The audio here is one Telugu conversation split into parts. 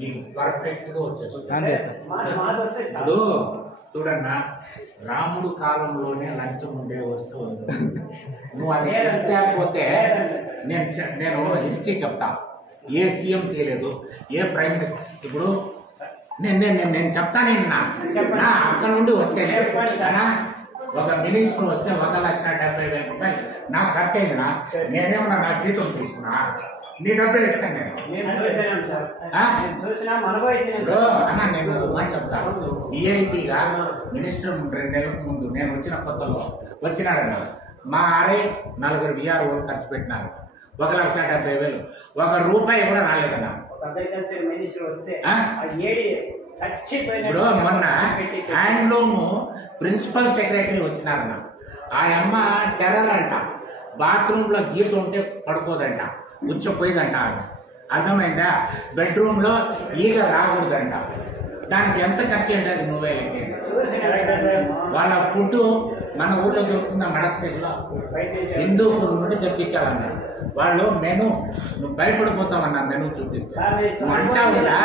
మీకు పర్ఫెక్ట్గా వచ్చేస్తుంది. ఇప్పుడు చూడన్నా, రాముడు కాలంలోనే లంచం ఉండే వస్తువు నువ్వు అది చెప్తే నేను హిస్టరీ చెప్తా. ఏ సీఎం తెలియదు, ఏ ప్రైమ్ మినిస్టర్. ఇప్పుడు నేను చెప్తాను నా అక్కడ నుండి వస్తే ఒక మినిస్టర్ వస్తే 1,70,000 రూపాయలు నాకు ఖర్చు అయిందినా, నేనేమన్నా నా జీతం తీసుకున్నా, నీ డబ్బులు ఇస్తాను అన్నా. నేను మాట చెప్తాను. ఈఐపీగా మినిస్టర్ 2 నెలల ముందు నేను వచ్చిన కొత్తలో వచ్చినాడన్నా, మా నలుగురు విఆర్ఓలు ఖర్చు పెట్టినారు. 1,70,000. ₹1 కూడా రాలేదన్నా. ఇప్పుడు మొన్న హ్యాండ్లూమ్ ప్రిన్సిపల్ సెక్రటరీ వచ్చినారన్న. ఆ అమ్మ టెర్రర్ అంట, బాత్రూంలో గీత ఉంటే పడుకోదంట, ఉచ్చపోయిందంట. అర్థమైందా? బెడ్రూమ్లో ఈగ రాకూడదంట. దానికి ఎంత ఖర్చు అయింది? అది నువ్వే లెక్క. వాళ్ళ ఫుడ్ మన ఊళ్ళో దొరుకుతున్న మడకసిలో హిందూపూర్ నుండి తెప్పించాలన్నా. వాళ్ళు మెను నువ్వు భయపడిపోతావన్నా, మెను చూపిస్తా. నువ్వు అంటావు కదా,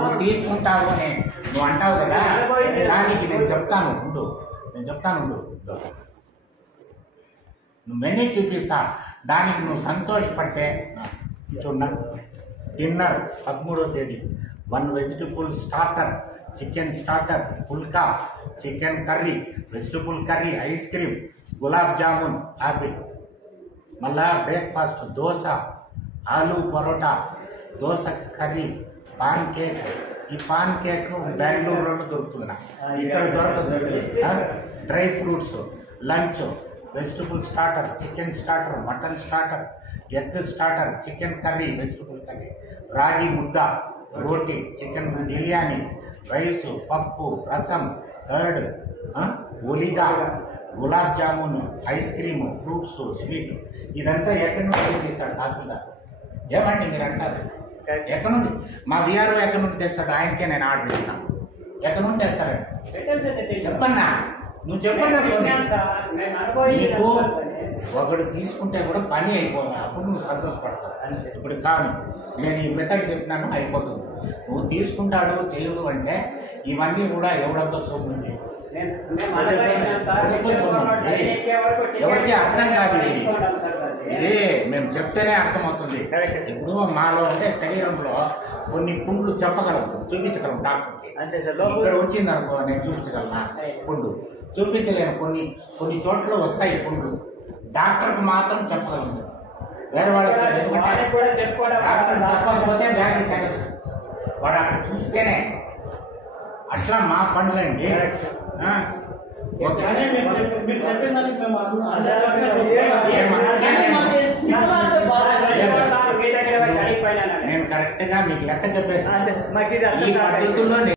నువ్వు తీసుకుంటావు అని నువ్వు అంటావు కదా, దానికి నేను చెప్తాను ఉండు. నువ్వు మెను చూపిస్తా, దానికి నువ్వు సంతోషపడితే చూడ. డిన్నర్ 13వ తేదీ 1 vegetable starter, chicken starter, pulka, chicken curry, vegetable curry, ice cream, gulab jamun, apple. మళ్ళా breakfast dosa, aloo paratha, dosa curry, pancake. ఈ పాన్ కేక్ బెంగళూరులో దొరుకుతుంది, ఇక్కడ దొరకదు. Dry fruits, lunch, vegetable starter, chicken starter, mutton starter, egg starter, chicken curry, vegetable curry, ragi mudda, roti, chicken biryani, rice, పప్పు, రసం, కర్డ్, ఒలిగా, gulab jamun, ice cream, fruits, sweet. ఇదంతా ఎక్కడి నుండి తెచ్చిస్తాడు తహసీల్దార్? ఏమండి మీరు అంటారు? ఎక్కడి నుండి? మా విఆర్ఓ ఎక్కడి నుండి తెస్తాడు? ఆయనకే నేను ఆర్డర్ ఇస్తాను. ఎక్కడి నుండి తెస్తారండి చెప్పన్నా? నువ్వు చెప్పన్నా. నీకు ఒకడు తీసుకుంటే కూడా పని అయిపోవాలి, అప్పుడు నువ్వు సంతోషపడతావు. ఇప్పుడు కాదు, నేను ఈ మెథడ్ చెప్పినాను, అయిపోతుంది. నువ్వు తీసుకుంటాడు చేయడు అంటే ఇవన్నీ కూడా ఎవడబ్బా సొమ్ము ఉంది, ఎవరికి అర్థం కాదు. ఇది మేము చెప్తేనే అర్థమవుతుంది. ఇప్పుడు మాలో అంటే శరీరంలో కొన్ని పుండ్లు చెప్పగలం, చూపించగలం డాక్టర్కి. ఇక్కడ వచ్చింది అనుకో, నేను చూపించగలనా పుండు? చూపించలేను. కొన్ని చోట్ల వస్తాయి పుండ్లు, డాక్టర్కి మాత్రం చెప్పగలను, వేరే వాళ్ళకి. ఎందుకంటే డాక్టర్ చెప్పకపోతే వ్యాధి తగ్గదు, వాడు అక్కడ చూస్తేనే. అట్లా మా పనులండి. నేను కరెక్ట్గా మీకు లెక్క చెప్పేసి ఈ పద్ధతుల్లో